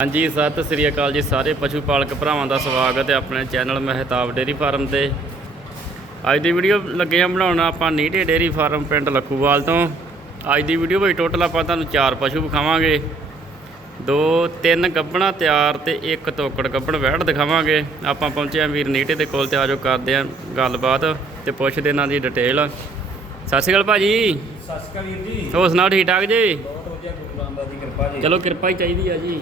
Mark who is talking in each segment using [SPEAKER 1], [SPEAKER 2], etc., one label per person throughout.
[SPEAKER 1] ਹਾਂਜੀ ਸਤਿ ਸ੍ਰੀ ਅਕਾਲ ਜੀ ਸਾਰੇ ਪਸ਼ੂ ਪਾਲਕ ਭਰਾਵਾਂ ਦਾ ਸਵਾਗਤ ਹੈ ਆਪਣੇ ਚੈਨਲ ਮਹਿਤਾਬ ਡੇਰੀ ਫਾਰਮ ਤੇ। ਅੱਜ ਦੀ ਵੀਡੀਓ ਲੱਗੇ ਆ ਬਣਾਉਣ ਆਪਾਂ ਨੀਟੇ ਡੇਰੀ ਫਾਰਮ ਪਿੰਡ ਲੱਖੂਵਾਲ ਤੋਂ। ਅੱਜ ਦੀ ਵੀਡੀਓ ਵਿੱਚ ਟੋਟਲ ਆਪਾਂ ਤੁਹਾਨੂੰ ਚਾਰ ਪਸ਼ੂ ਵਿਖਾਵਾਂਗੇ। ਦੋ ਤਿੰਨ ਗੱਬਣਾ ਤਿਆਰ ਤੇ ਇੱਕ ਤੋਕੜ ਗੱਬਣ ਵਹਿੜ ਦਿਖਾਵਾਂਗੇ। ਆਪਾਂ ਪਹੁੰਚੇ ਆ ਵੀਰ ਨੀਟੇ ਦੇ ਕੋਲ ਤੇ ਆਜੋ ਕਰਦੇ ਆ ਗੱਲਬਾਤ ਤੇ ਪੁੱਛਦੇ ਇਹਨਾਂ ਦੀ ਡਿਟੇਲ। ਸਤਿ ਸ਼੍ਰੀ ਅਕਾਲ ਭਾਜੀ।
[SPEAKER 2] ਸਤਿ ਸ਼੍ਰੀ ਅਕਾਲ ਵੀਰ ਜੀ।
[SPEAKER 1] ਹੋਰ ਸੁਣਾਓ ਠੀਕ ਠਾਕ ਜੀ?
[SPEAKER 2] ਬਹੁਤ ਵਧੀਆ ਗੁਰੂ ਰਾਮਦਾਸ ਦੀ ਕਿਰਪਾ ਜੀ।
[SPEAKER 1] ਚਲੋ ਕਿਰਪਾ ਹੀ ਚਾਹੀਦੀ ਆ ਜੀ।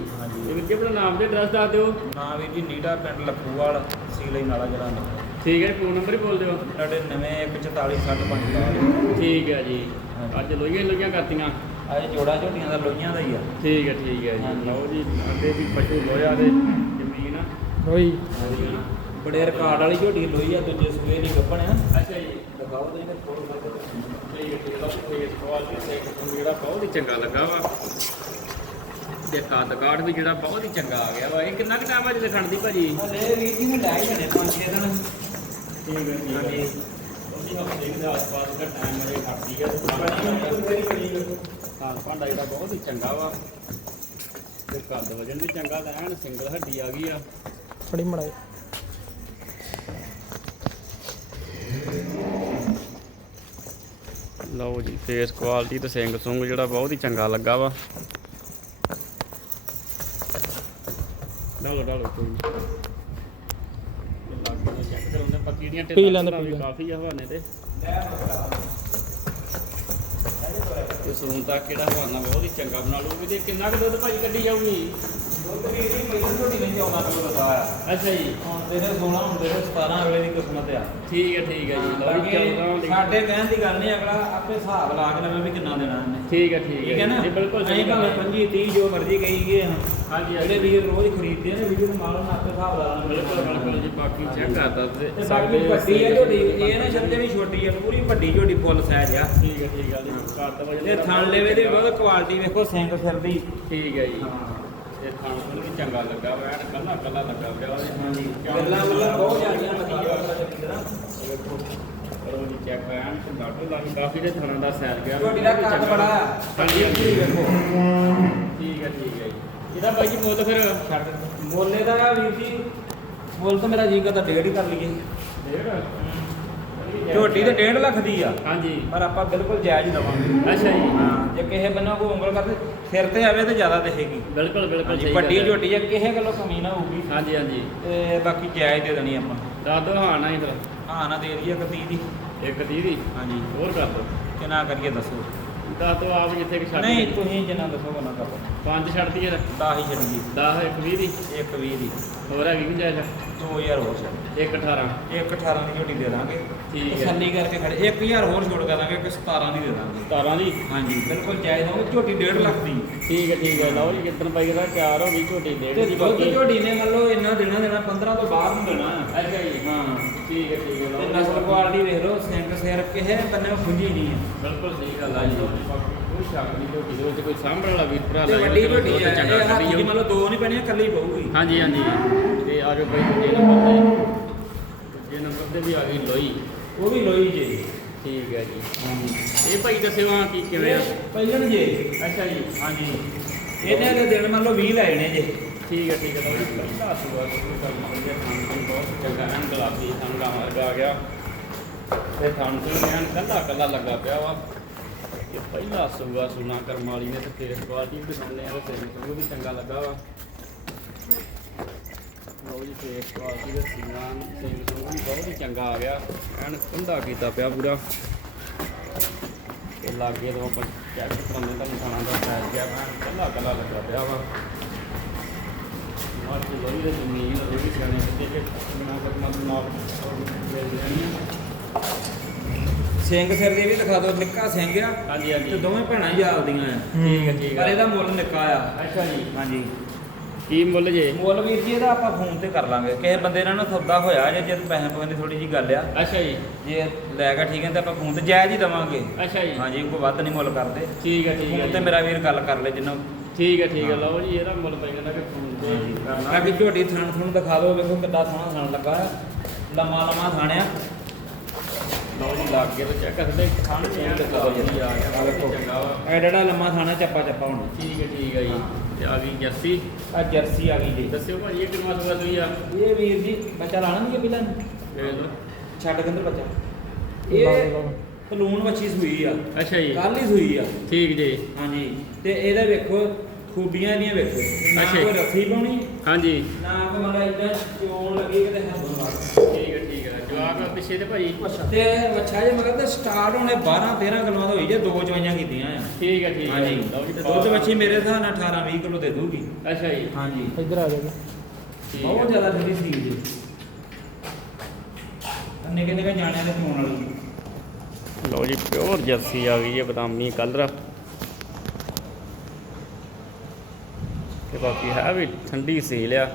[SPEAKER 1] ਵੀਰ ਜੀ ਆਪਣਾ ਨਾਮ ਤੇ ਐਡਰੈਸ ਦੱਸ ਦਿਓ।
[SPEAKER 2] ਨਾਮ ਵੀਰ ਜੀ ਨੀਟਾ ਪਿੰਡ ਲੱਖੂਵਾਲ ਸੀਲੇ ਨਾਲਾ ਜਲਾਨ
[SPEAKER 1] ਠੀਕ ਹੈ ਫੋਨ ਨੰਬਰ ਹੀ ਬੋਲ ਦਿਓ।
[SPEAKER 2] 9914466055
[SPEAKER 1] ਠੀਕ ਹੈ ਜੀ। ਅੱਜ ਲੋਈਆਂ ਹੀ ਲੋਈਆਂ ਕਰਤੀਆਂ।
[SPEAKER 2] ਅੱਜ ਜੋੜਾ ਝੋਟੀਆਂ ਦਾ ਲੋਈਆਂ ਦਾ ਹੀ ਆ।
[SPEAKER 1] ਠੀਕ ਹੈ ਠੀਕ ਹੈ ਜੀ।
[SPEAKER 2] ਹਾਂਜੀ।
[SPEAKER 1] ਲਓ ਜੀ ਅੱਗੇ ਵੀ ਪਸ਼ੂ ਲੋਇਆ ਦੇ ਜ਼ਮੀਨ
[SPEAKER 2] ਹੋਈ ਬੜੇ ਰਿਕਾਰਡ ਵਾਲੀ ਝੋਟੀ ਲੋਈ ਆ ਦੂਜੇ ਸੂਏ ਦੀ ਗੱਪਣ ਆ।
[SPEAKER 1] ਅੱਛਾ ਜੀ।
[SPEAKER 2] ਦਿਖਾਓ ਤੇ ਇਹਨੇ ਕੋਲ ਕਰਕੇ
[SPEAKER 1] ਠੀਕ ਹੈ ਠੀਕ ਹੈ ਲਓ ਤੇ ਜਿਹੜਾ ਬਹੁਤ ਹੀ ਚੰਗਾ ਲੱਗਾ ਵਾ। ਤੇ ਕੱਦ ਕਾਠ ਵੀ ਜਿਹੜਾ ਬਹੁਤ ਹੀ ਚੰਗਾ ਆ ਗਿਆ ਵਾ। ਇਹ ਕਿੰਨਾ ਕੁ ਟਾਈਮ ਖੰਡ ਦੀ ਭਾਜੀ
[SPEAKER 2] ਹਲੇ ਵੀਰ ਜੀ ਨੂੰ ਲੈ ਹੀ ਜਾਣੇ ਪੰਜ ਛੇ ਦਿਨ
[SPEAKER 1] ਠੀਕ ਹੈ ਠੀਕ
[SPEAKER 2] ਹਾਂਜੀ।
[SPEAKER 1] ਉਹਦੀ ਹਫ਼ਤੇ ਦੇ ਆਸ-ਪਾਸ ਦਾ ਟਾਈਮ ਅਜੇ ਖੜਦੀ ਹੈ ਤੇ ਖਾਣ ਭਾਂਡਾ ਜਿਹੜਾ ਬਹੁਤ ਹੀ ਚੰਗਾ ਵਾ ਤੇ ਕੱਦ ਵਜਨ ਵੀ ਚੰਗਾ ਤਾਂ ਐਨ ਸਿੰਗਲ ਹੱਡੀ ਆ ਗਈ ਆ
[SPEAKER 3] ਫੜੀ ਮੜਾਈ।
[SPEAKER 1] ਲਓ ਜੀ ਫੇਸ ਕੁਆਲਿਟੀ ਤੇ ਸਿੰਗ ਸੁੰਗ ਜਿਹੜਾ ਬਹੁਤ ਹੀ ਚੰਗਾ ਲੱਗਾ ਵਾ। ਡਾਲੋ ਡਾਲੋ ਕੋਈ ਨੀ। ਇਹ ਲਾਗੇ ਚੈੱਕ ਕਰਾਉਂਦੇ ਪੱਕੀ ਦੀਆਂ
[SPEAKER 3] ਪੀ ਲੈਂਦੇ,
[SPEAKER 1] ਢਿੱਲਾਂ
[SPEAKER 3] ਪੀ ਲੈਂਦੇ।
[SPEAKER 1] ਕਾਫੀ ਆ ਹਵਾਨੇ ਤੇ ਤੇ ਸੂਨ ਕਿਹੜਾ ਹਵਾਨਾ ਬਹੁਤ ਹੀ ਚੰਗਾ ਬਣਾ ਲੂਗੀ ਤੇ ਕਿੰਨਾ ਕੁ ਦੁੱਧ ਭਾਜੀ ਕੱਢੀ ਜਾਊਗੀ
[SPEAKER 2] ਦੁੱਧ ਵੀਰ ਜੀ ਪਹਿਲੀ ਝੋਟੀ ਨੇ 14 ਕਿਲੋ ਦਿੱਤਾ ਆ
[SPEAKER 1] ਅੱਛਾ ਜੀ।
[SPEAKER 2] ਹੁਣ ਤੇਰੇ 16 ਹੁਣ ਤੇਰੇ 17 ਅਗਲੇ ਦੀ ਕਿਸਮਤ ਆ।
[SPEAKER 1] ਠੀਕ ਹੈ ਠੀਕ ਹੈ ਜੀ। ਲਓ ਜੀ
[SPEAKER 2] ਬਾਕੀ
[SPEAKER 1] ਚੌਦਾਂ ਦੀ-
[SPEAKER 2] ਸਾਡੇ ਕਹਿਣ ਦੀ ਗੱਲ ਨਹੀਂ ਅਗਲਾ ਆਪੇ ਹਿਸਾਬ ਲਾ ਕੇ ਲਵੇ ਵੀ ਕਿੰਨਾ ਦੇਣਾ ਇਹਨੇ।
[SPEAKER 1] ਠੀਕ ਹੈ ਠੀਕ
[SPEAKER 2] ਠੀਕ ਹੈ ਨਾ?
[SPEAKER 1] ਜੀ ਬਿਲਕੁਲ
[SPEAKER 2] ਅਸੀਂ
[SPEAKER 1] ਸਹੀ ਗੱਲ
[SPEAKER 2] ਭਾਵੇਂ
[SPEAKER 1] ਹੈ
[SPEAKER 2] 25 30 ਜੋ ਮਰਜ਼ੀ ਕਹੀ ਗਏ ਹਾਂ
[SPEAKER 1] ਹਾਂਜੀ
[SPEAKER 2] ਜਿਹੜੇ
[SPEAKER 1] ਹਾਂਜੀ।
[SPEAKER 2] ਵੀਰ ਰੋਜ਼ ਖਰੀਦਦੇ ਨੇ ਵੀਡੀਓ ਨੂੰ ਮਾਲੋ ਆਪੇ ਹਿਸਾਬ ਲਾ ਲੈਣਗੇ
[SPEAKER 1] ਬਿਲਕੁਲ ਬਿਲਕੁਲ ਜੀ ਬਾਕੀ ਚੈੱਕ ਕਰਦਾ
[SPEAKER 2] ਤੇ
[SPEAKER 1] ਤੇ
[SPEAKER 2] ਬਾਕੀ ਵੱਡੀ ਹੈ। ਝੋਟੀ ਇਹ ਨਾ ਸਮਝੇ ਵੀ ਛੋਟੀ ਹੈ ਪੂਰੀ ਵੱਡੀ ਝੋਟੀ ਫੁੱਲ ਸਾਈਜ਼ ਆ।
[SPEAKER 1] ਠੀਕ ਹੈ ਠੀਕ ਹੈ ਜੀ। ਕੱਦ ਵਜਨ
[SPEAKER 2] ਤੇ ਥਣ ਲੈਵੇ ਦੀ ਬਹੁਤ ਕੁਆਲਿਟੀ ਵੇਖੋ ਸਿੰਕ ਸਿਰ ਦੀ।
[SPEAKER 1] ਠੀਕ ਹੈ ਜੀ। ਇਹ ਨੂੰ ਵੀ ਚੰਗਾ ਲੱਗਾ ਵਾ ਐਨ ਕੱਲਾ ਕੱਲਾ ਲੱਗਾ ਪਿਆ ਉਹਦੇ
[SPEAKER 2] ਹਾਂਜੀ। ਗੱਲਾਂ ਗੱਲਾਂ ਬਹੁਤ ਜ਼ਿਆਦੀਆਂ ਵਧੀਆ
[SPEAKER 1] ਕਰੋ ਜੀ ਚੈੱਕ ਐਨ ਡਾਟੋ ਲਾ ਕੇ ਕਾਫੀ ਦੇ ਥਾਣਾ ਦਾ ਗਿਆ।
[SPEAKER 2] ਝੋਟੀ ਦਾ ਬੜਾ।
[SPEAKER 1] ਹਾਂਜੀ ਠੀਕ ਹੈ ਠੀਕ ਹੈ ਜੀ। ਇਹਦਾ ਬਾਈ ਜੀ ਮੁੱਲ ਫਿਰ?
[SPEAKER 2] ਛੱਡ। ਬੋਲੇ ਦਾ ਵੀਰ ਜੀ ਬੋਲ ਤਾਂ ਮੇਰਾ ਜੀ ਕਰਦਾ ਡੇਢ ਹੀ ਕਰ ਲਈਏ।
[SPEAKER 1] ਡੇਢ?
[SPEAKER 2] ਝੋਟੀ ਤੇ 1.5 ਲੱਖ ਦੀ ਆ।
[SPEAKER 1] ਹਾਂਜੀ।
[SPEAKER 2] ਪਰ ਆਪਾਂ ਬਿਲਕੁਲ ਜਾਇਜ਼ ਦਵਾਂਗੇ।
[SPEAKER 1] ਅੱਛਾ ਜੀ।
[SPEAKER 2] ਹਾਂ ਜੇ ਕਿਸੇ ਬੰਨੋਂ ਕੋਈ ਉਂਗਲ ਕਰਦੇ ਸਿਰ ਤੇ ਆਵੇ ਤੇ ਜ਼ਿਆਦਾ ਦਿਖੇਗੀ
[SPEAKER 1] ਬਿਲਕੁਲ ਬਿਲਕੁਲ ਸਹੀ
[SPEAKER 2] ਵੱਡੀ
[SPEAKER 1] ਗੱਲ ਹੈ।
[SPEAKER 2] ਝੋਟੀ ਜੇ ਕਿਸੇ ਗੱਲੋਂ ਕਮੀ ਨਾ ਹੋਊਗੀ।
[SPEAKER 1] ਹਾਂਜੀ ਹਾਂਜੀ।
[SPEAKER 2] ਤੇ ਬਾਕੀ ਜਾਇਜ਼ ਦੇ ਦੇਣੀ ਆਪਾਂ।
[SPEAKER 1] ਦੱਸ ਦੋ ਹਾਂ ਨਾ ਹੀ
[SPEAKER 2] ਨਾ ਦੇ ਦਈਏ ਇੱਕ ਤੀਹ ਦੀ।
[SPEAKER 1] ਇੱਕ ਦੀ ਦੀ?
[SPEAKER 2] ਹਾਂਜੀ।
[SPEAKER 1] ਹੋਰ ਕਰ ਦੋ
[SPEAKER 2] ਕਿੰਨਾ ਕਰੀਏ ਦੱਸੋ।
[SPEAKER 1] ਦੱਸ ਦੋ ਆਪ ਜਿੱਥੇ ਕਿ ਛੱਡ
[SPEAKER 2] ਨਹੀਂ। ਤੁਸੀਂ ਜਿੰਨਾ ਦੱਸੋ ਉਹਨਾਂ ਕਰੋ
[SPEAKER 1] ਪੰਜ ਛੱਡ ਦਈਏ
[SPEAKER 2] 10 ਹੀ ਛੱਡੀ
[SPEAKER 1] 10 ਇੱਕ 20 ਦੀ?
[SPEAKER 2] ਇੱਕ 20 ਦੀ।
[SPEAKER 1] ਹੋਰ ਹੈਗੀ ਵੀ ਜਾਇਜ਼?
[SPEAKER 2] 2000 ਹੋਰ ਛੱਡ।
[SPEAKER 1] ਇੱਕ 18
[SPEAKER 2] ਇੱਕ 18 ਦੀ ਝੋਟੀ ਦੇ ਦਾਂਗੇ।
[SPEAKER 1] ਠੀਕ ਹੈ।
[SPEAKER 2] ਤਸੱਲੀ ਕਰਕੇ ਖੜੇ। 1000 ਹੋਰ ਛੋੜ ਕਰ ਦਾਂਗੇ ਕਿ 17 ਦੀ ਦੇ ਦਾਂਗੇ।
[SPEAKER 1] 17 ਦੀ?
[SPEAKER 2] ਹਾਂਜੀ ਬਿਲਕੁਲ ਜਾਇਜ਼ ਹੋਵੇ ਝੋਟੀ 1.5 ਲੱਖ ਦੀ।
[SPEAKER 1] ਠੀਕ ਹੈ ਠੀਕ ਹੈ। ਲਓ ਜੀ ਕਿਤਨ ਬਾਈ ਦਾ ਤਿਆਰ ਹੋ ਗਈ ਝੋਟੀ ਦੇ
[SPEAKER 2] ਤੇ
[SPEAKER 1] ਬਾਕੀ।
[SPEAKER 2] ਝੋਟੀ ਨੇ ਮੰਨ ਲਓ ਇੰਨਾ ਦੇਣਾ ਦੇਣਾ 15 ਤੋਂ ਬਾਹਰ ਨੂੰ ਦੇਣਾ।
[SPEAKER 1] ਅੱਛਾ ਜੀ
[SPEAKER 2] ਹਾਂ
[SPEAKER 1] ਠੀਕ ਹੈ ਠੀਕ ਹੈ।
[SPEAKER 2] ਤੇ
[SPEAKER 1] ਲਓ
[SPEAKER 2] ਨਸਲ ਕੁਆਲਿਟੀ ਵੇਖ ਲਓ ਸਿੰਕ ਸਿਰ ਕਿਸੇ ਬੰਨੇ ਖੁੰਝੀ ਨਹੀਂ ਹੈ।
[SPEAKER 1] ਬਿਲਕੁਲ ਸਹੀ ਗੱਲ ਆ ਜੀ। ਕੋਈ ਸ਼ੱਕ ਨਹੀਂ ਝੋਟੀ ਦੇ ਵਿੱਚ ਕੋਈ ਸਾਂਭਣ ਵਾਲਾ ਵੀਰ ਭਰਾ
[SPEAKER 2] ਤੇ
[SPEAKER 1] ਲੈ
[SPEAKER 2] ਵੱਡੀ
[SPEAKER 1] ਦੁੱਧ
[SPEAKER 2] ਹੈ
[SPEAKER 1] ਚੰਗਾ
[SPEAKER 2] ਇਹ ਹੱਥ ਦੀ। ਮੰਨ ਲਓ ਦੋ ਨਹੀਂ ਪੈਣੀਆਂ ਕੱਲੀ ਪਊਗੀ।
[SPEAKER 1] ਹਾਂਜੀ ਹਾਂਜੀ। ਤੇ ਆ ਜਾਓ ਬਾਈ ਦੂਜੇ ਨੰਬਰ ਤੇ। ਦੂਜੇ ਨੰਬਰ ਤੇ ਵੀ ਆ ਗਈ ਲੋਈ।
[SPEAKER 2] ਉਹ ਵੀ ਲੋਈ ਜੇ।
[SPEAKER 1] ਠੀਕ ਹੈ ਜੀ।
[SPEAKER 2] ਹਾਂਜੀ।
[SPEAKER 1] ਇਹ ਭਾਈ ਦੱਸਿਓ ਹਾਂ ਕੀ ਕਿਵੇਂ ਆ?
[SPEAKER 2] ਪਹਿਲਣ ਜੇ।
[SPEAKER 1] ਅੱਛਾ ਜੀ।
[SPEAKER 2] ਹਾਂਜੀ। ਇਹਨੇ ਦੇ ਦਿਨ ਮੰਨ ਲਓ 20 ਲੈਣੇ ਜੇ।
[SPEAKER 1] ਠੀਕ ਹੈ ਠੀਕ ਹੈ। ਜੀ ਪਹਿਲਾ ਸੁਆ ਕੋਈ ਨੂੰ ਬਹੁਤ ਚੰਗਾ ਐਨ ਗੁਲਾਬੀ ਸੰਗ ਆ ਗਿਆ। ਤੇ ਥਣ ਤੋਂ ਐਨ ਕੱਲਾ ਕੱਲਾ ਲੱਗਾ ਪਿਆ ਵਾ ਇਹ ਪਹਿਲਾ ਸੁਆ ਸੁਣਾ ਕਰਮ ਵਾਲੀ ਨੇ ਤੇ ਫੇਸ ਕੁਆਲਿਟੀ ਵੀ ਦਿਖਾਉਂਦੇ ਆ ਤੇ ਫੇਸ ਵੀ ਚੰਗਾ ਲੱਗਾ ਵਾ। ਲਓ ਜੀ ਫੇਸ ਕੁਆਲਿਟੀ ਦੇ ਸੀਨਾ ਸਿੰਘ ਨੂੰ ਵੀ ਬਹੁਤ ਹੀ ਚੰਗਾ ਆ ਗਿਆ। ਐਨ ਕੁੰਦਾ ਕੀਤਾ ਪਿਆ ਪੂਰਾ। ਤੇ ਲਾਗੇ ਤੋਂ ਆਪਾਂ ਚੈੱਕ ਕਰਾਉਂਦੇ ਤਾਂ ਨਿਸ਼ਾਨਾ ਦਾ ਸਾਈਜ਼ ਗਿਆ, ਐਨ ਕੱਲਾ ਕੱਲਾ ਲੱਗਾ ਪਿਆ ਵਾ। ਮਾਰ ਕੇ ਲੋਈ ਦੇ ਜ਼ਮੀਨ ਉਹ ਸਿਆਣੇ ਕਿਤੇ ਕਿ ਬਿਨਾ ਕਰਮਾ ਤੋਂ ਨਾਲ ਦੇ ਦੇਣੀ
[SPEAKER 2] ਸਿੰਘ ਸਿਰ ਦੇ ਵੀ ਦਿਖਾ ਦਿਓ ਨਿੱਕਾ ਸਿੰਘ ਆ।
[SPEAKER 1] ਹਾਂਜੀ
[SPEAKER 2] ਤੇ
[SPEAKER 1] ਹਾਂਜੀ
[SPEAKER 2] ਦੋਵੇਂ ਭੈਣਾਂ ਹੀ ਆਪਦੀਆਂ ਆ
[SPEAKER 1] ਠੀਕ ਹੈ ਠੀਕ
[SPEAKER 2] ਪਰ
[SPEAKER 1] ਹੈ
[SPEAKER 2] ਇਹਦਾ ਮੁੱਲ ਨਿੱਕਾ ਆ।
[SPEAKER 1] ਅੱਛਾ ਜੀ।
[SPEAKER 2] ਹਾਂਜੀ।
[SPEAKER 1] ਕੀ ਮੁੱਲ ਜੇ?
[SPEAKER 2] ਮੁੱਲ ਵੀਰ ਜੀ ਇਹਦਾ ਆਪਾਂ ਫੋਨ ਤੇ ਕਰ ਲਾਂਗੇ। ਕਿਸੇ ਬੰਦੇ ਨਾਲ ਨਾ ਸੌਦਾ ਹੋਇਆ ਜੇ ਜੇ ਪੈਸੇ ਪਵਾਂ ਦੀ ਥੋੜੀ ਜੀ ਗੱਲ ਆ।
[SPEAKER 1] ਅੱਛਾ ਜੀ।
[SPEAKER 2] ਜੇ ਲੈ ਗਿਆ ਠੀਕ ਹੈ ਤਾਂ ਆਪਾਂ ਫੋਨ ਤੇ ਜਾਇਜ਼ ਹੀ ਦਵਾਂਗੇ।
[SPEAKER 1] ਅੱਛਾ ਜੀ।
[SPEAKER 2] ਹਾਂਜੀ ਕੋਈ ਵੱਧ ਨਹੀਂ ਮੁੱਲ ਕਰਦੇ।
[SPEAKER 1] ਠੀਕ ਹੈ ਠੀਕ ਹੈ
[SPEAKER 2] ਫੋਨ ਤੇ
[SPEAKER 1] ਜੀ।
[SPEAKER 2] ਮੇਰਾ ਵੀਰ ਗੱਲ ਕਰ ਲੈ ਜਿੰਨਾ
[SPEAKER 1] ਠੀਕ ਹੈ ਠੀਕ ਹੈ।
[SPEAKER 2] ਹਾਂ।
[SPEAKER 1] ਲਓ ਜੀ ਇਹਦਾ ਮੁੱਲ ਪੈ ਜਾਂਦਾ ਕਿ ਫੋਨ ਤੇ ਕਰਨਾ।
[SPEAKER 2] ਬਾਕੀ ਝੋਟੀ ਥਣ ਥਣ ਦਿਖਾ ਦਿਓ ਵੇਖੋ ਕਿੱਡਾ ਸੋਹਣਾ ਥਣ ਲੱਗਾ ਆ। ਲੰਮਾ ਲੰਮਾ ਥਾਣਿਆ
[SPEAKER 1] ਕਰਦੇ ਖਾਣ ਦੇ ਆ
[SPEAKER 2] ਦਿਖਾ ਦਿਓ ਜੀ।
[SPEAKER 1] ਆ ਗਿਆ ਬਹੁਤ ਚੰਗਾ ਵਾ।
[SPEAKER 2] ਐਡਾ ਐਡਾ ਲੰਮਾ ਥਾਣਾ ਚੱਪਾ ਚੱਪਾ ਹੁਣ।
[SPEAKER 1] ਠੀਕ ਹੈ ਠੀਕ ਹੈ ਜੀ। ਤੇ ਆ ਗਈ ਜਰਸੀ।
[SPEAKER 2] ਆ ਜਰਸੀ ਆ ਗਈ ਜੀ।
[SPEAKER 1] ਦੱਸਿਓ ਭਾਜੀ ਇਹ ਕਿੰਨਾ ਸੂਆ ਸੂਈ ਆ?
[SPEAKER 2] ਇਹ ਵੀਰ ਜੀ ਬੱਚਾ ਲਾਣਾ ਨਹੀਂ ਪਹਿਲਾਂ
[SPEAKER 1] ਵੇਖ ਲਓ।
[SPEAKER 2] ਛੱਡ ਕੰਦਰ ਬੱਚਾ। ਇਹ ਪਲੂਣ ਵੱਛੀ ਸੂਈ ਆ।
[SPEAKER 1] ਅੱਛਾ ਜੀ।
[SPEAKER 2] ਕੱਲ ਹੀ ਸੂਈ ਆ।
[SPEAKER 1] ਠੀਕ ਜੀ।
[SPEAKER 2] ਹਾਂਜੀ। ਤੇ ਇਹਦਾ ਵੇਖੋ ਖੂਬੀਆਂ ਇਹਦੀਆਂ ਵੇਖੋ ਨਾ
[SPEAKER 1] ਅੱਛਾ।
[SPEAKER 2] ਕੋਈ ਰੱਸੀ ਪਾਉਣੀ
[SPEAKER 1] ਹਾਂਜੀ।
[SPEAKER 2] ਨਾ ਕੋਈ ਮਤਲਬ ਇਦਾਂ ਚੋਣ ਲੱਗੀ ਕਿਤੇ ਹੱਥੋਂ ਮਾਰ
[SPEAKER 1] ਠੀਕ ਹੈ ਠੀਕ ਹੈ। ਜਵਾਬ ਆ ਪਿੱਛੇ ਤੇ ਭਾਜੀ।
[SPEAKER 2] ਤੇ ਬੱਚਾ ਜੇ ਮਗਰ ਤੇ ਸਟਾਰਟ ਹੋਣੇ 12 13 ਕਿਲੋਆਂ ਤੋਂ ਹੋਈ ਜੇ ਦੋ ਚਵਾਈਆਂ ਕੀਤੀਆਂ ਆ।
[SPEAKER 1] ਠੀਕ ਹੈ ਠੀਕ ਹੈ।
[SPEAKER 2] ਹਾਂਜੀ।
[SPEAKER 1] ਲਓ ਜੀ
[SPEAKER 2] ਤੇ ਦੁੱਧ ਬੱਚੀ ਮੇਰੇ ਹਿਸਾਬ ਨਾਲ 18 20 ਕਿਲੋ ਦੇ ਦੂਗੀ।
[SPEAKER 1] ਅੱਛਾ ਜੀ।
[SPEAKER 2] ਹਾਂਜੀ।
[SPEAKER 3] ਇੱਧਰ ਆ ਜਾਓ
[SPEAKER 1] ਠੀਕ
[SPEAKER 2] ਬਹੁਤ ਜ਼ਿਆਦਾ ਠੰਡੀ ਸੀ ਜੀ। ਨਿੱਕੇ ਨਿੱਕੇ ਜਾਣਿਆਂ ਦੇ ਫੋਨ ਵਾਲੀ।
[SPEAKER 1] ਲਓ ਜੀ ਪਿਓਰ ਜਰਸੀ ਆ ਗਈ ਹੈ ਬਦਾਮੀ ਕਲਰ ਤੇ ਬਾਕੀ ਹੈ ਵੀ ਠੰਡੀ ਸੀਲ ਆ।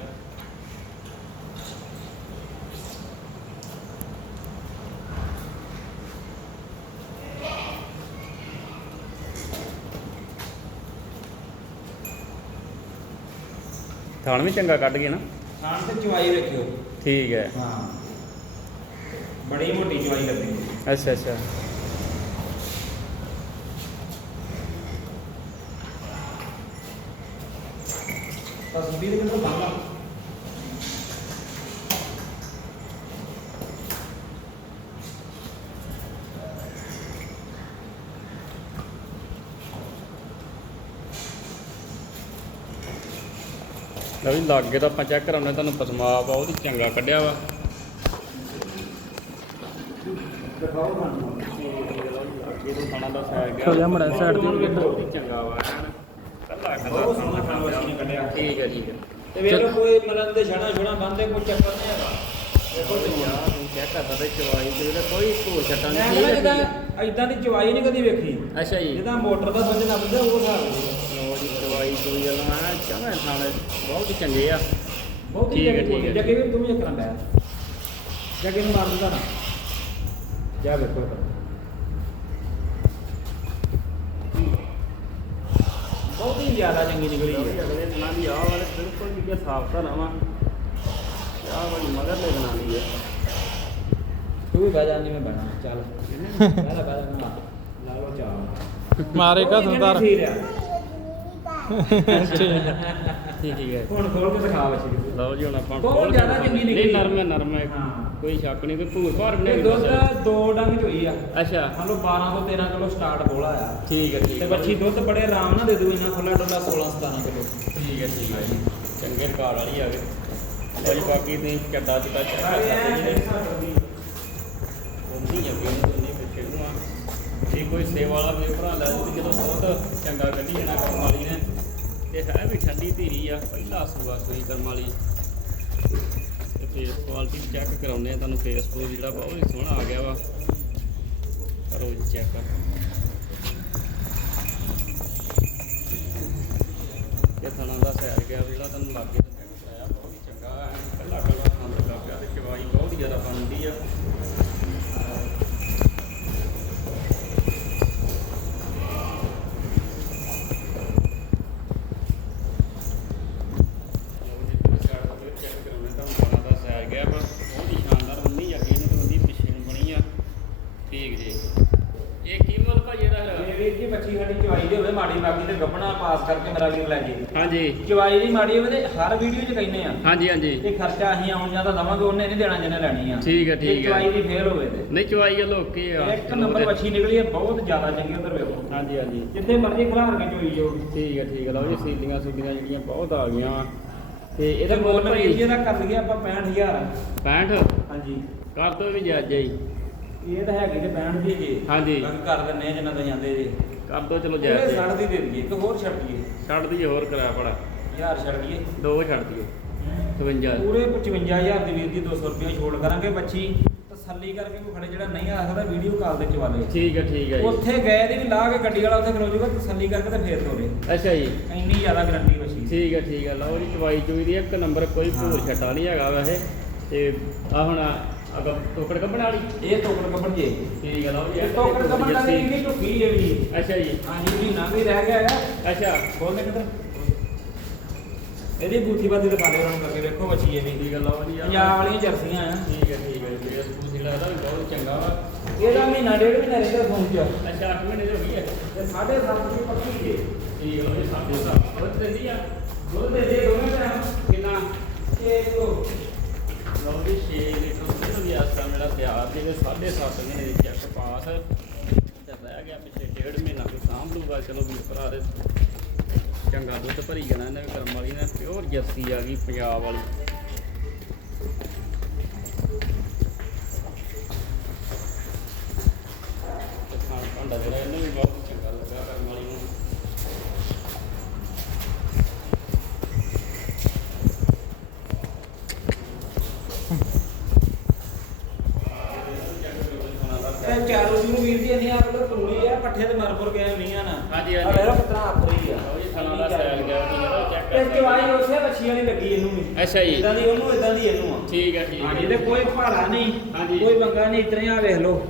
[SPEAKER 1] ਥਾਣ ਵੀ ਚੰਗਾ ਕੱਢ ਗਏ ਨਾ?
[SPEAKER 2] ਖਾਣ ਤੇ ਚਵਾਈ ਵੇਖਿਓ
[SPEAKER 1] ਠੀਕ ਹੈ।
[SPEAKER 2] ਹਾਂ। ਬੜੀ ਮੋਟੀ ਚਵਾਈ ਕਰਦੀ
[SPEAKER 1] ਅੱਛਾ ਅੱਛਾ।
[SPEAKER 2] ਤਸਵੀਰ ਕਿੰਨਾ ਬੰਦਾ
[SPEAKER 1] ਲਓ ਜੀ ਲਾਗੇ ਤਾਂ ਆਪਾਂ ਚੈੱਕ ਕਰਾਉਣੇ ਤੁਹਾਨੂੰ ਪਸਮਾ ਬਹੁਤ ਹੀ ਚੰਗਾ ਕੱਢਿਆ ਵਾ।
[SPEAKER 2] ਦਿਖਾਓ ਸਾਨੂੰ।
[SPEAKER 1] ਅੱਗੇ ਤੋਂ ਖਾਣਾ ਦਾ ਸਾਈਡ ਗਿਆ।
[SPEAKER 3] ਹੋ ਜਾ ਮਾੜਾ side ਤੇ
[SPEAKER 1] ਵੀ ਚੰਗਾ ਵਾ ਕੱਲਾ ਕੱਲਾ
[SPEAKER 2] ਕੱਢਿਆ।
[SPEAKER 1] ਠੀਕ ਹੈ ਠੀਕ ਹੈ।
[SPEAKER 2] ਤੇ ਵੇਖੋ ਕੋਈ ਮਰਨ ਦੇ ਛਣਾ ਛੁਣਾ ਬੰਦੇ ਕੋਈ ਚੱਕਰ ਨਹੀਂ ਹੈਗਾ। ਦੇਖੋ ਤੇ
[SPEAKER 1] ਯਾਰ ਤੂੰ ਚੈੱਕ ਕਰਦਾ ਤੇ ਚਵਾਈ ਤੇ ਇਹਦਾ ਕੋਈ ਭੂਰ ਛੱਟਾ
[SPEAKER 2] ਮੈਂ
[SPEAKER 1] ਨਹੀਂ
[SPEAKER 2] ਕਹਿੰਦਾ
[SPEAKER 1] ਠੀਕ
[SPEAKER 2] ਜਿੱਦਾਂ ਇਦਾਂ ਦੀ ਚਵਾਈ ਨਹੀਂ ਕਦੀ ਵੇਖੀ।
[SPEAKER 1] ਅੱਛਾ ਜੀ।
[SPEAKER 2] ਜਿਹਦਾ ਮੋਟਰ ਦਾ ਉਹ ਹਿਸਾਬ
[SPEAKER 1] ਜੀ ਚਵਾਈ ਬਹੁਤ ਚੰਗੇ ਆ।
[SPEAKER 2] ਬਹੁਤ ਹੀ
[SPEAKER 1] ਠੀਕ ਹੈ,
[SPEAKER 2] ਜੱਗੇ
[SPEAKER 1] ਠੀਕ ਹੈ।
[SPEAKER 2] ਜੱਗੇ ਵੀ ਤੂੰ ਵੀ ਚੱਕਰਾਂ ਪੈ ਜੱਗੇ ਨੂੰ ਮਾਰ ਦਿੰਦਾ ਨਾ। ਜਾ ਵੇਖੋ ਤਾਂ। ਬਹੁਤ ਹੀ ਜ਼ਿਆਦਾ ਚੰਗੀ ਨਿਕਲੀ
[SPEAKER 1] ਲਓ
[SPEAKER 2] ਹੈ।
[SPEAKER 1] ਅਗਲੇ ਦਿਨਾਂ ਦੀ ਆਹ ਵਾਲੇ ਬਿਲਕੁਲ ਵੀ ਸਾਫ਼ ਤਾਂ ਰਵਾਂ ਆਹ ਵਾਲੀ ਮਗਰ ਲੈ ਬਣਾਉਣੀ ਹੈ
[SPEAKER 2] ਤੂੰ ਵੀ ਬਹਿ ਜਾ ਨਹੀਂ ਮੈਂ ਬਹਿਣਾ। ਚੱਲ। ਪਹਿਲਾਂ ਬਹਿ ਜਾ ਨਾ ਲਾ ਲੋ ਚਾਹ।
[SPEAKER 3] ਮਾਰੇ ਕਾ ਸੰਤਾਰ
[SPEAKER 2] ਠੀਕ ਹੈ
[SPEAKER 1] ਠੀਕ ਠੀਕ ਹੈ
[SPEAKER 2] ਹੁਣ ਖੋਲ ਕੇ ਦਿਖਾ ਬੱਚੀ
[SPEAKER 1] ਲਓ ਜੀ ਹੁਣ ਆਪਾਂ
[SPEAKER 2] ਬਹੁਤ
[SPEAKER 1] ਖੋਲ ਕੇ
[SPEAKER 2] ਜ਼ਿਆਦਾ
[SPEAKER 1] ਦਿਖਾਉਂਦੇ।
[SPEAKER 2] ਚੰਗੀ ਨਿਕਲੀ।
[SPEAKER 1] ਨਹੀਂ ਨਰਮ ਹੈ ਨਰਮ ਹੈ।
[SPEAKER 2] ਹਾਂ।
[SPEAKER 1] ਕੋਈ ਸ਼ੱਕ ਨਹੀਂ ਕੋਈ ਭੂਰ ਭਾਰ ਵੀ
[SPEAKER 2] ਤੇ
[SPEAKER 1] ਨਹੀਂ
[SPEAKER 2] ਦੁੱਧ
[SPEAKER 1] ਦੱਸਿਆ।
[SPEAKER 2] ਦੋ ਡੰਗ ਚ ਹੋਈ ਆ।
[SPEAKER 1] ਅੱਛਾ।
[SPEAKER 2] ਮੰਨ ਲਓ 12 ਤੋਂ 13 ਕਿਲੋ ਸਟਾਰਟ ਬੋਲਾ ਆ
[SPEAKER 1] ਠੀਕ ਹੈ ਠੀਕ
[SPEAKER 2] ਤੇ
[SPEAKER 1] ਹੈ।
[SPEAKER 2] ਬੱਚੀ ਦੁੱਧ ਬੜੇ ਆਰਾਮ ਨਾਲ ਦੇ ਦੂ ਇੰਨਾ ਖੁੱਲਾ ਡੁੱਲਾ 16 17 ਕਿਲੋ।
[SPEAKER 1] ਠੀਕ ਹੈ ਠੀਕ ਹੈ ਚੰਗੇ ਰਿਕਾਰਡ ਵਾਲੀ ਆ ਗਈ। ਲਓ ਜੀ ਬਾਕੀ ਤੁਸੀਂ ਚੱਡਾ ਚਿੱਟਾ ਚੈੱਕ ਕਰ ਸਕਦੇ ਜੀ। ਹੁੰਦੀ ਹੈ ਵੀ ਨਹੀਂ ਪਿੱਛੇ ਨੂੰ ਆ। ਜੇ ਕੋਈ ਸੇਵਾ ਵਾਲਾ ਮੇਰੇ ਭਰਾ ਲੈ ਜੀ ਜਦੋਂ ਬਹੁਤ ਚੰਗਾ ਕੱਢੀ ਜਾਣਾ ਵਾਲੀ ਨੇ ਤੇ ਹੈ ਵੀ ਠੰਡੀ ਧੀਰੀ ਆ, ਪਹਿਲਾ ਸੂਆ ਸੂਈ ਕਰਮ ਵਾਲੀ। ਤੇ ਫੇਸ ਕੁਆਲਿਟੀ ਚੈੱਕ ਕਰਾਉਂਦੇ ਆ ਤੁਹਾਨੂੰ ਫੇਸ ਪ੍ਰੋ ਜਿਹੜਾ ਬਹੁਤ ਹੀ ਸੋਹਣਾ ਆ ਗਿਆ ਵਾ। ਕਰੋ ਜੀ ਚੈੱਕ ਇਹ ਥਣਾ ਦਾ ਸੈਰ ਗਿਆ ਜਿਹੜਾ ਤੁਹਾਨੂੰ ਲੱਗੇ ਤੇ ਚੈੱਕ ਕਰਾਇਆ ਬਹੁਤ ਹੀ ਚੰਗਾ ਹੈ ਕੱਲਾ ਕੱਲਾ ਸੰਦ ਲੱਗਾ ਤੇ ਚਵਾਈ ਬਹੁਤ ਹੀ ਜ਼ਿਆਦਾ ਬਣਦੀ ਆ ਲਓ ਜੀ ਤੁਸੀਂ ਸਾਈਡ ਤੋਂ ਚੈੱਕ ਕਰਾਉਣੇ ਤੁਹਾਨੂੰ ਥਣਾ ਦਾ ਸੈਰ ਗਿਆ ਵਾ ਬਹੁਤ ਹੀ ਸ਼ਾਨਦਾਰ ਉੰਨੀ ਅੱਗੇ ਨੂੰ ਤੇ ਉਹਦੀ ਪਿੱਛੇ ਨੂੰ ਬਣੀ ਆ ਠੀਕ ਜੀ ਇਹ ਕੀ ਮੁੱਲ ਭਾਈ ਇਹਦਾ ਹੈਗਾ?
[SPEAKER 2] ਇਹ ਵੀਰ ਜੀ ਬੱਚੀ ਸਾਡੀ ਚਵਾਈ ਦੇ ਹੋਵੇ ਮਾੜੀ ਬਾਕੀ ਤੇ ਪਾਸ ਕਰਕੇ ਮੇਰਾ ਵੀਰ ਲੈ ਜੇ
[SPEAKER 1] ਹਾਂਜੀ।
[SPEAKER 2] ਚਵਾਈ ਦੀ ਮਾੜੀ ਹੋਵੇ ਤੇ ਹਰ ਵੀਡੀਓ 'ਚ ਕਹਿੰਦੇ ਆ
[SPEAKER 1] ਹਾਂਜੀ ਹਾਂਜੀ।
[SPEAKER 2] ਇਹ ਖਰਚਾ ਅਸੀਂ ਆਉਣ ਜਾਂਦਾ ਦਵਾਂਗੇ ਉਹਨੇ ਨਹੀਂ ਦੇਣਾ ਜਿਹਨੇ ਲੈਣੀ ਆ।
[SPEAKER 1] ਠੀਕ ਹੈ, ਠੀਕ ਹੈ।
[SPEAKER 2] ਚਵਾਈ ਦੀ ਫੇਲ ਹੋਵੇ ਤੇ।
[SPEAKER 1] ਨਹੀਂ ਚਵਾਈ ਆ ਲੋਕੀ ਆ।
[SPEAKER 2] ਇੱਕ ਨੰਬਰ ਬੱਚੀ ਨਿਕਲੀ ਹੈ ਬਹੁਤ ਜ਼ਿਆਦਾ ਚੰਗੀ ਉਧਰ ਵੇਖੋ।
[SPEAKER 1] ਹਾਂਜੀ ਹਾਂਜੀ।
[SPEAKER 2] ਜਿੱਥੇ ਮਰਜ਼ੀ ਖਿਲਾਰ ਕੇ ਚੋਈ ਜੋ
[SPEAKER 1] ਠੀਕ ਹੈ ਠੀਕ ਹੈ ਲਓ ਜੀ ਸੀਲੀਆਂ ਸੂਲੀਆਂ ਜਿਹੜੀਆਂ ਬਹੁਤ ਆ ਗਈਆਂ। ਤੇ
[SPEAKER 2] ਇਹਦਾ ਮੁੱਲ
[SPEAKER 1] ਭਾਈ
[SPEAKER 2] ਇਹਦਾ ਕਰ ਲਈਏ ਆਪਾਂ 65000
[SPEAKER 1] 65
[SPEAKER 2] ਹਾਂਜੀ।
[SPEAKER 1] ਕਰ ਦੋ ਵੀ ਜਾਇਜ਼ ਜੀ
[SPEAKER 2] ਇਹ ਤਾਂ ਹੈਗੇ ਤੇ 65 ਦੀ ਜੀ
[SPEAKER 1] ਹਾਂਜੀ।
[SPEAKER 2] ਕਰ ਦਿੰਨੇ ਜਿੰਨਾ ਤੁਸੀਂ ਜਾਂਦੇ ਜੀ।
[SPEAKER 1] ਕਰ ਦੋ ਚਲੋ
[SPEAKER 2] ਇਹ
[SPEAKER 1] ਜਾਇਜ਼
[SPEAKER 2] 60 ਦੀ ਦੇ ਦਈਏ ਇੱਕ ਹੋਰ ਛੱਡ ਦਈਏ।
[SPEAKER 1] ਛੱਡ ਦਈਏ ਹੋਰ ਕਰਾਇਆ ਬੜਾ
[SPEAKER 2] ਹਜ਼ਾਰ ਛੱਡ ਦਈਏ।
[SPEAKER 1] ਦੋ ਛੱਡ ਦਈਏ। 52
[SPEAKER 2] ਪੂਰੇ 55000 ਦੀ ਵੀਰ ਜੀ 200 ਰੁਪਏ ਛੋੜ ਕਰਾਂਗੇ। ਬੱਚੀ ਤਸੱਲੀ ਕਰਕੇ ਕੋਈ ਖੜੇ ਜਿਹੜਾ ਨਹੀਂ ਆ ਸਕਦਾ ਵੀਡੀਓ ਕਾਲ ਤੇ ਚਵਾਲੇ
[SPEAKER 1] ਠੀਕ ਹੈ ਠੀਕ ਹੈ ਜੀ।
[SPEAKER 2] ਉੱਥੇ ਗਏ ਦੀ ਵੀ ਲਾ ਕੇ ਗੱਡੀ ਵਾਲਾ ਉੱਥੇ ਖਲੋ ਜਾਊਗਾ ਤਸੱਲੀ ਕਰਕੇ ਤੇ ਫੇਰ ਤੋਰੇ।
[SPEAKER 1] ਅੱਛਾ ਜੀ।
[SPEAKER 2] ਇੰਨੀ ਜ਼ਿਆਦਾ ਗਰੰਟੀ ਬੱਚੀ
[SPEAKER 1] ਠੀਕ ਹੈ ਠੀਕ ਹੈ। ਲਓ ਜੀ ਚਵਾਈ ਚੂਈ ਦੀ ਇੱਕ ਨੰਬਰ ਕੋਈ
[SPEAKER 2] ਹਾਂ।
[SPEAKER 1] ਛੱਟਾ ਨਹੀਂ ਹੈਗਾ ਵੈਸੇ। ਤੇ ਆ ਹੁਣ ਅਗਾ ਟੋਕੜ ਕੱਢਣ ਵਾਲੀ?
[SPEAKER 2] ਇਹ ਟੋਕਰ ਕੱਪੜ ਜੇ
[SPEAKER 1] ਠੀਕ ਹੈ ਲਓ ਜੀ
[SPEAKER 2] ਇਹ ਟੋਕਰ ਕੱਪੜ ਦਾ
[SPEAKER 1] ਜੱਸੀ।
[SPEAKER 2] ਵੀ ਢੁੱਕੀ ਜੇ ਵੀ
[SPEAKER 1] ਅੱਛਾ ਜੀ।
[SPEAKER 2] ਹਾਂਜੀ ਮਹੀਨਾ ਵੀ ਰਹਿ ਗਿਆ ਹੈਗਾ।
[SPEAKER 1] ਅੱਛਾ।
[SPEAKER 2] ਖੋਲਨੇ ਕਿੱਧਰ? ਇਹਦੀ ਬੂਥੀ ਬਾਦੀ ਦਿਖਾ ਦਿਓ ਉਹਨਾਂ ਨੂੰ ਕਰਕੇ ਵੇਖੋ ਬੱਚੀ ਇਹ ਵੀ।
[SPEAKER 1] ਠੀਕ ਹੈ ਲਓ ਜੀ ਆਹ-
[SPEAKER 2] ਪੰਜਾਬ ਵਾਲੀਆਂ ਜਰਸੀਆਂ ਆ।
[SPEAKER 1] ਠੀਕ ਹੈ ਠੀਕ ਹੈ ਜੀ ਇਹ ਜਿਹੜਾ ਇਹਦਾ ਵੀ ਬਹੁਤ ਚੰਗਾ ਵਾ।
[SPEAKER 2] ਇਹਦਾ ਮਹੀਨਾ ਡੇਢ ਮਹੀਨਾ ਰਹਿੰਦਾ ਫੋਨ 'ਚ।
[SPEAKER 1] ਅੱਛਾ 8 ਮਹੀਨੇ ਦੀ ਹੋ ਗਈ ਹੈ।
[SPEAKER 2] ਤੇ 7.5 ਦੀ ਪੱਕੀ ਜੇ
[SPEAKER 1] ਠੀਕ ਹੈ ਜੀ ਸਾਡੇ ਹਿਸਾਬ ਦੁੱਧ ਦਿੰਦੀ ਆ।
[SPEAKER 2] ਦੁੱਧ ਦੇ ਦੇ ਦੋਵੇਂ ਟਾਈਮ
[SPEAKER 1] ਕਿੰਨਾ?
[SPEAKER 2] ਇਹ ਤੋਂ
[SPEAKER 1] ਲਓ ਜੀ 6 ਲੀਟਰ ਦੁੱਧ ਵੀ ਆਸਾ ਮੇਰਾ ਦੇ ਜੀ ਤੇ 7.5 ਮਹੀਨੇ ਦੀ ਚੈੱਕ ਪਾਸ। ਤੇ ਰਹਿ ਗਿਆ ਪਿੱਛੇ, ਡੇਢ ਮਹੀਨਾ ਵੀ ਸਾਂਭ ਲੂਗਾ ਚਲੋ ਵੀ ਭਰਾ ਦੇ ਚੰਗਾ ਦੁੱਧ ਭਰੀ ਜਾਣਾ ਇਹਨੇ ਵੀ ਕਰਮ ਵਾਲੀ ਨੇ। ਪਿਓਰ ਜਰਸੀ ਆ ਗਈ ਪੰਜਾਬ ਵਾਲੀ ਤੇ ਖਾਣ ਭਾਂਡਾ ਜਿਹੜਾ ਇਹਨੂੰ ਵੀ ਬਹੁਤ ਚੰਗਾ ਲੱਗਾ ਕਰਮ ਵਾਲੀ ਨੂੰ
[SPEAKER 2] ਇਹ ਚਾਰੂ ਨੂੰ ਵੀਰ ਜੀ ਨਹੀਂ ਆਪਲੇ ਪਰੂਲੀ ਆ ਤੇ ਮਰਪੁਰ ਗਏ ਮੀਆਂ ਨਾ।
[SPEAKER 1] ਹਾਂਜੀ, ਹਾਂਜੀ।
[SPEAKER 2] ਆ ਵੇਖੋ ਕਿਤਨਾ ਆਪਰੀ ਆ।
[SPEAKER 1] ਲਓ ਜੀ ਥਣਾ ਦਾ ਸੈਲ ਗਿਆ ਇਹਦਾ ਚੈੱਕ ਕਰ
[SPEAKER 2] ਚਵਾਈ ਉੱਥੇ? ਬੱਚੀ ਵਾਲੀ ਲੱਗੀ ਇਹਨੂੰ ਵੀ।
[SPEAKER 1] ਅੱਛਾ ਜੀ।
[SPEAKER 2] ਇਦਾਂ ਦੀ ਉਹਨੂੰ ਇਦਾਂ ਦੀ ਇਹਨੂੰ ਆ।
[SPEAKER 1] ਠੀਕ ਹੈ ਠੀਕ
[SPEAKER 2] ਹਾਂਜੀ
[SPEAKER 1] ਹੈ
[SPEAKER 2] ਤੇ ਕੋਈ ਭਾੜਾ ਨਹੀਂ।
[SPEAKER 1] ਹਾਂਜੀ।
[SPEAKER 2] ਕੋਈ ਮੰਗਾ ਨਹੀਂ ਇਤਨੇ ਆ ਵੇਖ ਲਓ।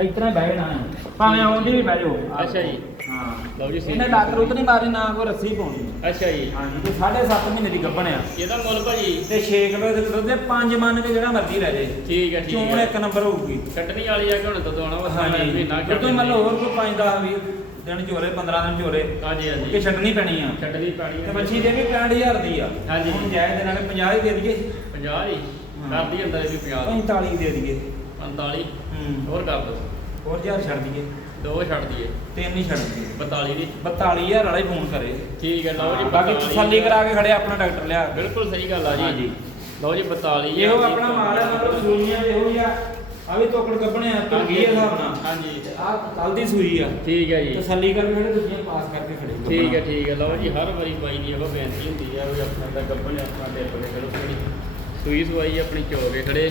[SPEAKER 2] ਇਤਨਾ ਬਹਿ ਨਾ ਭਾਵੇਂ ਆਉਂਦੀ ਵੀ ਬਹਿ ਜਾਓ। ਆਹ
[SPEAKER 1] ਅੱਛਾ ਜੀ।
[SPEAKER 2] ਹਾਂ।
[SPEAKER 1] ਲਓ ਜੀ
[SPEAKER 2] ਇਹਨੇ ਡਾਕਟਰ ਉਤ ਨਹੀਂ ਮਾਰੇ ਨਾ ਕੋਈ ਰੱਸੀ ਪਾਉਣੀ।
[SPEAKER 1] ਅੱਛਾ ਜੀ।
[SPEAKER 2] ਹਾਂਜੀ ਤੇ 7.5 ਮਹੀਨੇ ਦੀ ਗੱਭਣ ਆ।
[SPEAKER 1] ਇਹਦਾ ਮੁੱਲ ਭਾਜੀ।
[SPEAKER 2] ਤੇ 6 ਕਿਲੋ ਦੇ ਦੁੱਧ ਦੇ 5 ਮੰਨ ਕੇ ਜਿਹੜਾ ਮਰਜ਼ੀ ਲੈ ਜੇ।
[SPEAKER 1] ਠੀਕ ਹੈ ਠੀਕ
[SPEAKER 2] ਚੋਣ
[SPEAKER 1] ਹੈ
[SPEAKER 2] ਇੱਕ ਨੰਬਰ ਹੋਊਗੀ।
[SPEAKER 1] ਕੱਟਣੀ ਵਾਲੀ ਆ ਕਿ ਹੁਣ ਤਾਂ ਦੋਣਾ ਵਾ
[SPEAKER 2] ਹਾਂਜੀ।
[SPEAKER 1] ਮਹੀਨਾ
[SPEAKER 2] ਤੇ ਤੁਸੀਂ ਮੰਨ ਲਓ ਹੋਰ ਕੋਈ 5 10 20 ਦਿਨ ਚੋਰੇ 15 ਦਿਨ
[SPEAKER 1] ਹਾਂਜੀ
[SPEAKER 2] ਕਿ ਛੱਡਣੀ ਪੈਣੀ ਆ।
[SPEAKER 1] ਛੱਡਣੀ ਪੈਣੀ
[SPEAKER 2] ਤੇ ਦੇ ਵੀ 65000 ਦੀ ਆ।
[SPEAKER 1] ਹਾਂਜੀ।
[SPEAKER 2] ਹੁਣ ਜਾਇਜ਼ ਦੇ ਨਾਲ 50 ਹੀ ਦੇ ਦਈਏ।
[SPEAKER 1] 50 ਹੀ।
[SPEAKER 2] ਹਾਂ।
[SPEAKER 1] ਕਰਦੀ ਇਹ ਵੀ 50
[SPEAKER 2] 45 ਦੇ ਦਈਏ।
[SPEAKER 1] 45
[SPEAKER 2] ਹੂੰ।
[SPEAKER 1] ਹੋਰ ਕਰ ਦੋ।
[SPEAKER 2] ਹੋਰ ਹਜ਼ਾਰ ਛੱਡ ਦਈਏ।
[SPEAKER 1] ਦੋ ਛੱਡ ਦਈਏ।
[SPEAKER 2] ਤਿੰਨ ਹੀ ਛੱਡ ਦਈਏ।
[SPEAKER 1] 42 ਦੀ।
[SPEAKER 2] 42000 ਵਾਲਾ ਫੋਨ ਕਰੇ।
[SPEAKER 1] ਠੀਕ ਹੈ ਲਓ ਜੀ
[SPEAKER 2] ਬਾਕੀ
[SPEAKER 1] 42
[SPEAKER 2] ਤਸੱਲੀ ਕਰਾ ਕੇ ਖੜੇ ਆਪਣਾ ਡਾਕਟਰ ਲਿਆ।
[SPEAKER 1] ਬਿਲਕੁਲ ਸਹੀ ਗੱਲ ਆ ਜੀ। ਲਓ ਜੀ 42
[SPEAKER 2] ਇਹੋ ਆਪਣਾ ਮਾਲ ਹੈ ਮਤਲਬ ਸੂਈਆਂ ਇਹੋ ਹੀ ਆ ਆ ਵੀ ਤੋਕੜ ਕੱਢਣੇ ਆ ਤੋਂ ਕੀ ਹਿਸਾਬ ਨਾਲ।
[SPEAKER 1] ਹਾਂਜੀ।
[SPEAKER 2] ਆ ਕੱਲ ਦੀ ਸੂਈ ਆ।
[SPEAKER 1] ਠੀਕ ਹੈ ਜੀ।
[SPEAKER 2] ਤਸੱਲੀ ਕਰਕੇ ਖੜੇ ਦੂਜੀਆਂ ਪਾਸ ਕਰਕੇ ਖੜੇ।
[SPEAKER 1] ਠੀਕ ਹੈ ਠੀਕ ਹੈ। ਲਓ ਜੀ ਹਰ ਵਾਰੀ ਬਾਈ ਦੀ ਇਹੋ ਬੇਨਤੀ ਹੁੰਦੀ ਹੈ ਵੀ ਆਪਣਾ ਦਾ ਗੱਬਨ ਆਪਣਾ ਟਿਪ ਕੇ ਖੜੋ। ਸੂਈ ਸਵਾਈ ਆਪਣੀ ਚੋ ਕੇ ਖੜੇ।